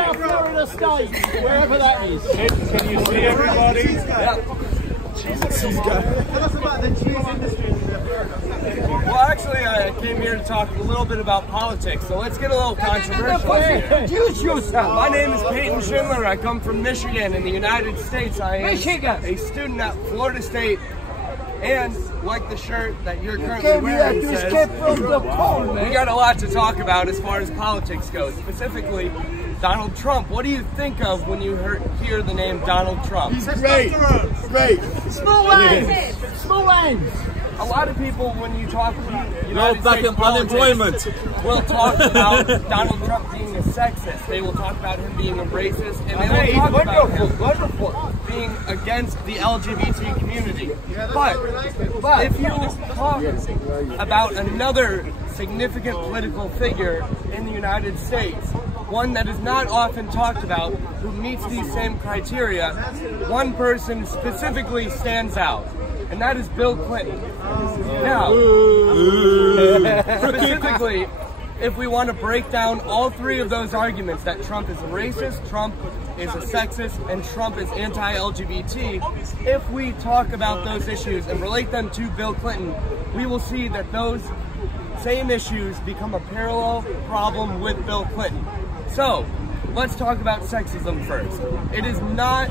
South Florida State, wherever that is. Can you see everybody? Yeah. Tell us about the cheese industry in America. Well, actually, I came here to talk a little bit about politics, so let's get a little controversial here. Introduce yourself. My name is Peyton Schindler. I come from Michigan in the United States. I am a student at Florida State, and like the shirt that you're currently wearing says, we got a lot to talk about as far as politics goes, specifically Donald Trump. What do you think of when you hear the name Donald Trump? He's great. Great. Small ends. Small ends. A lot of people, when you talk about unemployment, will talk about Donald Trump being a sexist. They will talk about him being a racist, and they will talk about him being against the LGBT community. But if you talk about another significant political figure in the United States, one that is not often talked about, who meets these same criteria, one person specifically stands out, and that is Bill Clinton. Now, specifically, if we want to break down all three of those arguments, that Trump is a racist, Trump is a sexist, and Trump is anti-LGBT, if we talk about those issues and relate them to Bill Clinton, we will see that those same issues become a parallel problem with Bill Clinton. So, let's talk about sexism first. It is not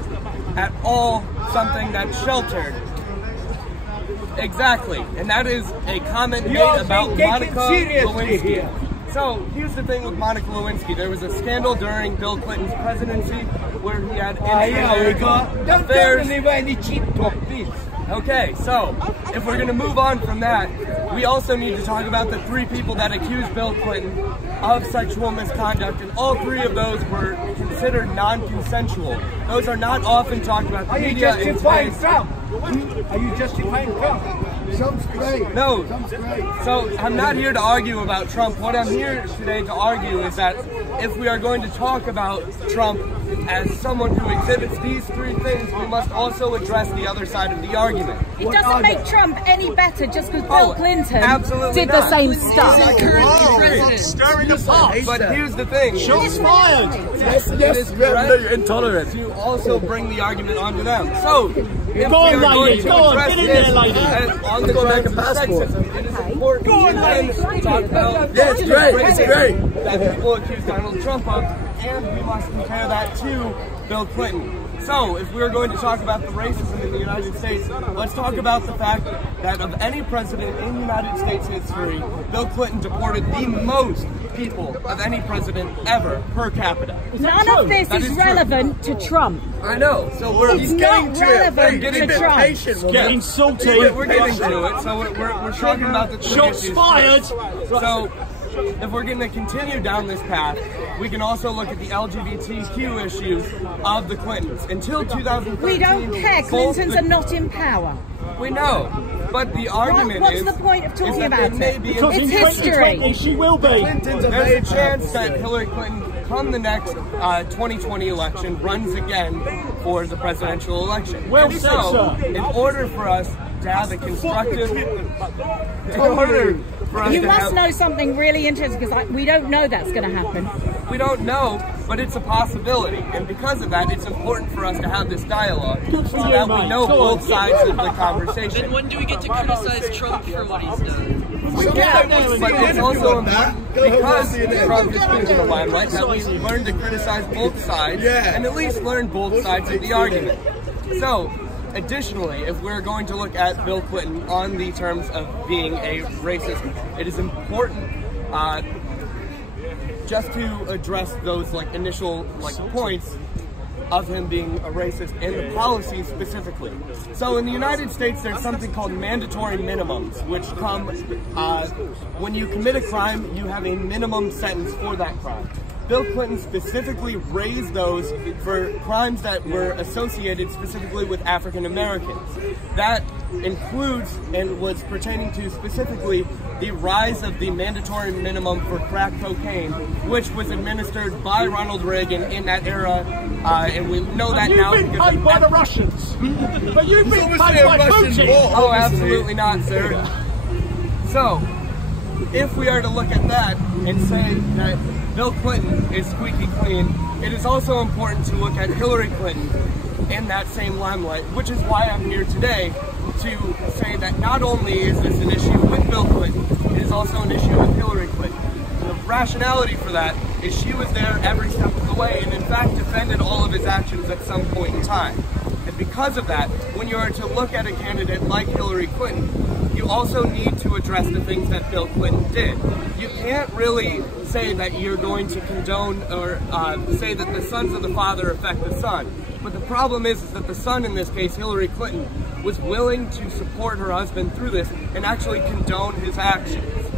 at all something that's sheltered. Exactly, and that is a comment made about Monica Lewinsky. So, here's the thing with Monica Lewinsky. There was a scandal during Bill Clinton's presidency where he had affairs. Okay, so, if we're going to move on from that, we also need to talk about the three people that accused Bill Clinton of sexual misconduct, and all three of those were considered non-consensual. Those are not often talked about in the media. Are you justifying Trump? Are you justifying Trump? Trump's great. No. Trump's great. So I'm not here to argue about Trump. What I'm here today to argue is that if we are going to talk about Trump as someone who exhibits these three things, we must also address the other side of the argument. It doesn't make Trump any better just because Bill Clinton did not. the same stuff. Stirring the pot. But here's the thing. Shots fired. It is correct intolerant to also bring the argument onto them. So, if we are going to address this on the grounds of sexism, it is important to talk about that people accuse Donald Trump of, and we must compare that to Bill Clinton. So, if we're going to talk about the racism in the United States, let's talk about the fact that of any president in United States history, Bill Clinton deported the most people of any president ever per capita. None of this is relevant to Trump. I know. So we're not relevant to Trump. Getting salty. We're getting to it. So we're talking about the shots fired. So if we're going to continue down this path, we can also look at the LGBTQ issues of the Clintons. Until 2013, we don't care. Clintons are not in power. We know. But the argument what's the point of talking about it? It's history. She will be. There's a chance that Hillary Clinton, come the next 2020 election, runs again for the presidential election. Well, so, in order for us to have a constructive, you must know something really interesting, because we don't know that's going to happen. We don't know, but it's a possibility, and because of that, it's important for us to have this dialogue so that we know both sides of the conversation. And when do we get to criticize Trump for what he's done? We can, but it's also important because Trump has been in the limelight that we learn to criticize both sides and at least learn both sides of the argument. So, additionally, if we're going to look at Bill Clinton on the terms of being a racist, it is important just to address those initial points of him being a racist and the policies specifically. So in the United States, there's something called mandatory minimums, which come when you commit a crime, you have a minimum sentence for that crime. Bill Clinton specifically raised those for crimes that were associated specifically with African Americans. That includes and was pertaining to specifically the rise of the mandatory minimum for crack cocaine, which was administered by Ronald Reagan in that era, and we know that now. You've been paid by the Russians, but you've been paid by Putin. Oh, absolutely not, sir. So, if we are to look at that and say that Bill Clinton is squeaky clean, it is also important to look at Hillary Clinton in that same limelight, which is why I'm here today to say that not only is this an issue with Bill Clinton, it is also an issue with Hillary Clinton. The rationality for that is she was there every step of the way and in fact defended all of his actions at some point in time. And because of that, when you are to look at a candidate like Hillary Clinton, you also need to address the things that Bill Clinton did. You can't really say that you're going to condone or say that the sons of the father affect the son. But the problem is that the son, in this case, Hillary Clinton, was willing to support her husband through this and actually condone his actions.